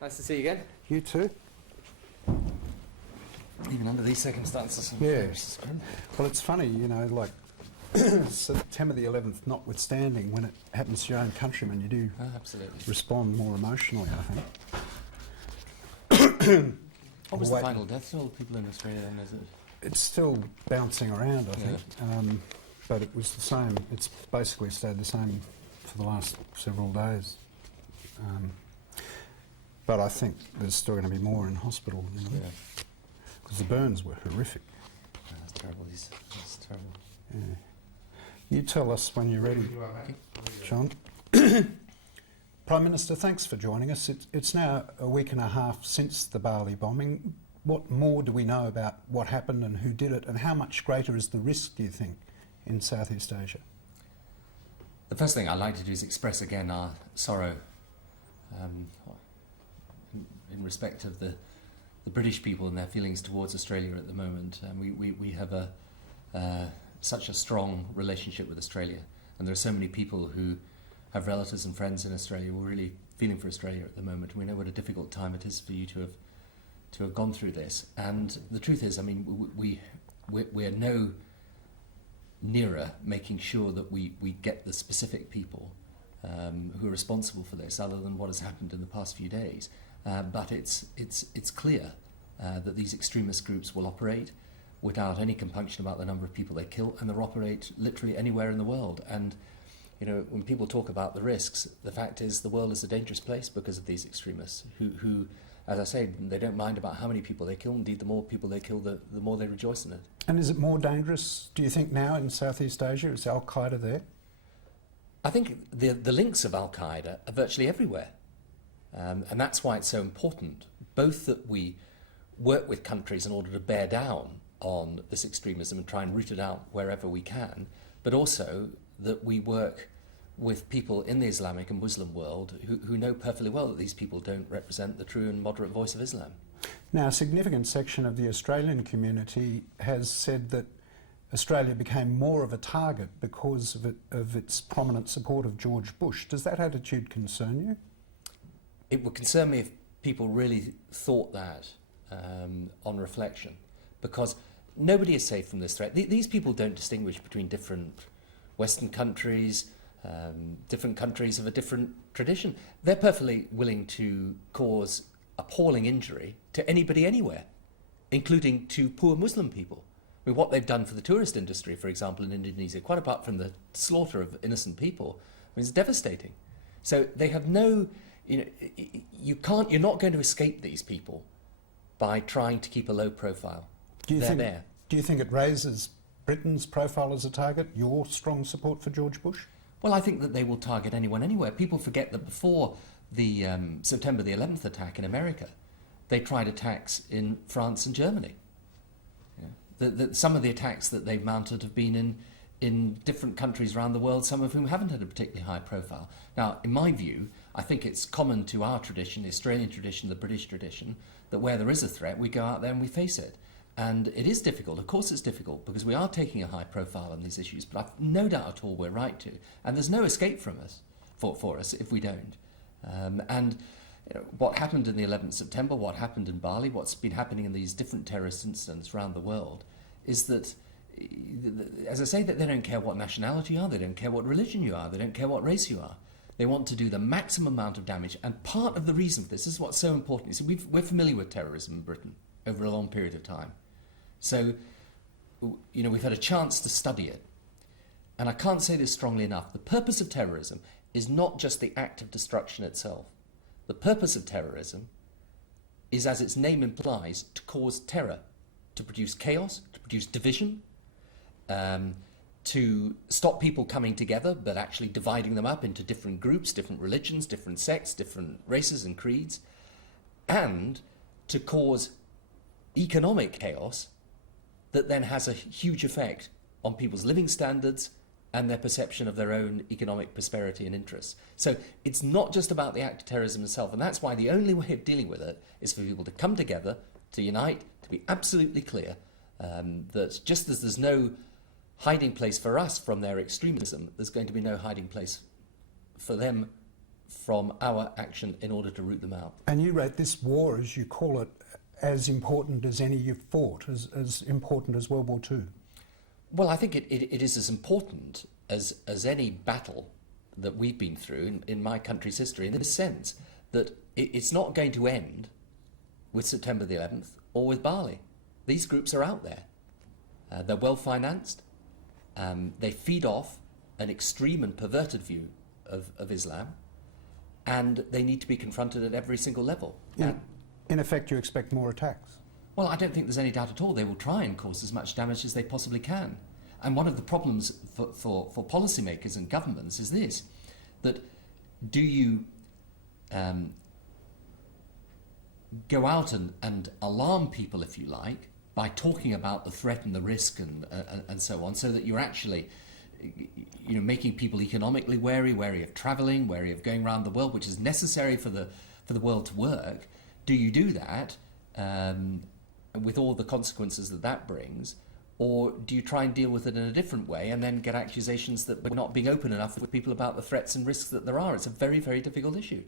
Nice to see you again. You too. Even under these circumstances. Yeah. Well, it's funny, you know, like September the 11th notwithstanding, when it happens to your own countrymen, you do absolutely respond more emotionally, I think. What was the final death toll of people in Australia then, is it? It's still bouncing around, I think. But it was the same. It's basically stayed the same for the last several days. But I think there's still going to be more in hospital, you know, because the burns were horrific. Oh, that's terrible. That's terrible. Yeah. You tell us when you're ready, John. Prime Minister, thanks for joining us. It's now a week and a half since the Bali bombing. What more do we know about what happened and who did it, and how much greater is the risk, do you think, in Southeast Asia? The first thing I'd like to do is express again our sorrow in respect of the British people and their feelings towards Australia at the moment. We have such a strong relationship with Australia, and there are so many people who have relatives and friends in Australia who are really feeling for Australia at the moment. We know what a difficult time it is for you to have gone through this. And the truth is, I mean, we're no nearer making sure that we get the specific people who are responsible for this, other than what has happened in the past few days. But it's clear that these extremist groups will operate without any compunction about the number of people they kill, and they'll operate literally anywhere in the world. And you know, when people talk about the risks, the fact is the world is a dangerous place because of these extremists who, as I say, they don't mind about how many people they kill. Indeed, the more people they kill, the more they rejoice in it. And is it more dangerous, do you think, now in Southeast Asia? Is Al-Qaeda there? I think the links of Al-Qaeda are virtually everywhere. And that's why it's so important, both that we work with countries in order to bear down on this extremism and try and root it out wherever we can, but also that we work with people in the Islamic and Muslim world who know perfectly well that these people don't represent the true and moderate voice of Islam. Now, a significant section of the Australian community has said that Australia became more of a target because of its prominent support of George Bush. Does that attitude concern you? It would concern me if people really thought that on reflection, because nobody is safe from this threat. These people don't distinguish between different Western countries, different countries of a different tradition. They're perfectly willing to cause appalling injury to anybody anywhere, including to poor Muslim people. I mean, what they've done for the tourist industry, for example, in Indonesia, quite apart from the slaughter of innocent people, I mean, it's devastating. So they have no, you know, you're not going to escape these people by trying to keep a low profile. Do you think it raises Britain's profile as a target, your strong support for George Bush? Well, I think that they will target anyone anywhere. People forget that before the September the 11th attack in America, they tried attacks in France and Germany. Some of the attacks that they've mounted have been in different countries around the world, some of whom haven't had a particularly high profile. Now, in my view, I think it's common to our tradition, the Australian tradition, the British tradition, that where there is a threat, we go out there and we face it. And it is difficult. Of course it's difficult, because we are taking a high profile on these issues, but I've no doubt at all we're right to. And there's no escape from us, for us, if we don't. And you know, what happened in the 11th September, what happened in Bali, what's been happening in these different terrorist incidents around the world, is that, as I say, that they don't care what nationality you are, they don't care what religion you are, they don't care what race you are. They want to do the maximum amount of damage. And part of the reason for this is what's so important. You see, we're familiar with terrorism in Britain over a long period of time. So, you know, we've had a chance to study it. And I can't say this strongly enough. The purpose of terrorism is not just the act of destruction itself. The purpose of terrorism is, as its name implies, to cause terror, to produce chaos, to produce division, to stop people coming together, but actually dividing them up into different groups, different religions, different sects, different races and creeds, and to cause economic chaos that then has a huge effect on people's living standards and their perception of their own economic prosperity and interests. So it's not just about the act of terrorism itself, and that's why the only way of dealing with it is for people to come together, to unite, to be absolutely clear that just as there's no hiding place for us from their extremism, there's going to be no hiding place for them from our action in order to root them out. And you rate this war, as you call it, as important as any you've fought, as important as World War II? Well, I think it is as important as any battle that we've been through in my country's history, in the sense that it's not going to end with September the 11th or with Bali. These groups are out there. They're well financed. They feed off an extreme and perverted view of Islam, and they need to be confronted at every single level. In effect, you expect more attacks? Well, I don't think there's any doubt at all. They will try and cause as much damage as they possibly can. And one of the problems for policymakers and governments is this, that do you go out and alarm people, if you like, by talking about the threat and the risk and so on, so that you're actually making people economically wary of travelling, wary of going around the world, which is necessary for the world to work? Do you do that with all the consequences that brings, or do you try and deal with it in a different way and then get accusations that we're not being open enough with people about the threats and risks that there are? It's a very, very difficult issue.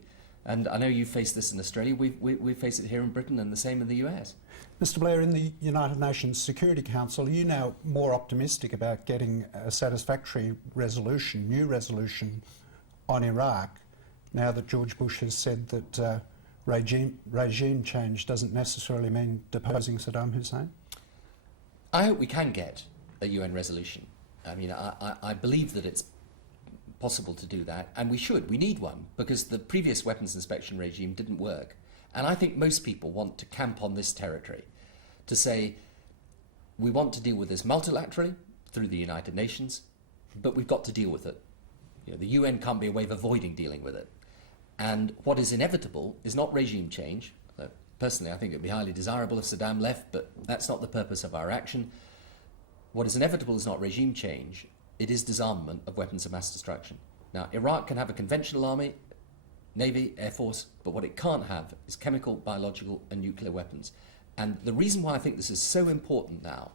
And I know you face this in Australia, we face it here in Britain, and the same in the US. Mr. Blair, in the United Nations Security Council, are you now more optimistic about getting a satisfactory resolution, new resolution on Iraq, now that George Bush has said that regime change doesn't necessarily mean deposing Saddam Hussein? I hope we can get a UN resolution. I mean, I believe that it's possible to do that, and we need one, because the previous weapons inspection regime didn't work. And I think most people want to camp on this territory, to say we want to deal with this multilaterally through the United Nations, but we've got to deal with it. The UN can't be a way of avoiding dealing with it. And what is inevitable is not regime change. Personally, I think it would be highly desirable if Saddam left, but that's not the purpose of our action. What is inevitable is not regime change. It is disarmament of weapons of mass destruction. Now, Iraq can have a conventional army, navy, air force, but what it can't have is chemical, biological, and nuclear weapons. And the reason why I think this is so important now,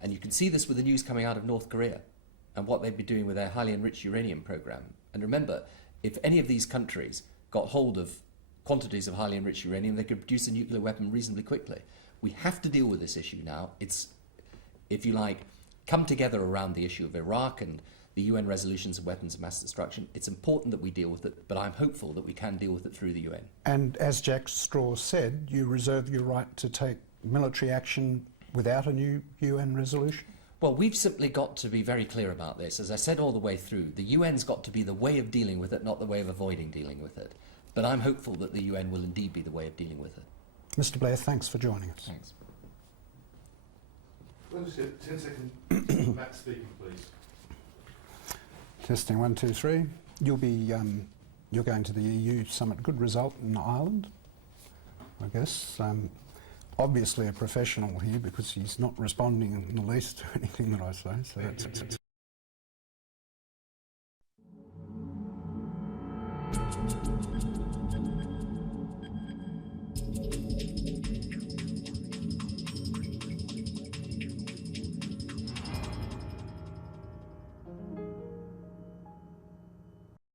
and you can see this with the news coming out of North Korea and what they'd be doing with their highly enriched uranium program. And remember, if any of these countries got hold of quantities of highly enriched uranium, they could produce a nuclear weapon reasonably quickly. We have to deal with this issue now. It's, if you like, come together around the issue of Iraq and the UN resolutions of weapons of mass destruction. It's important that we deal with it, but I'm hopeful that we can deal with it through the UN. And as Jack Straw said, you reserve your right to take military action without a new UN resolution? Well, we've simply got to be very clear about this. As I said all the way through, the UN's got to be the way of dealing with it, not the way of avoiding dealing with it. But I'm hopeful that the UN will indeed be the way of dealing with it. Mr. Blair, thanks for joining us. Thanks. Well, just get 10 seconds. Matt speaking, please. Testing 1, 2, 3. You'll be you're going to the EU summit. Good result in Ireland, I guess. Obviously a professional here, because he's not responding in the least to anything that I say. So that's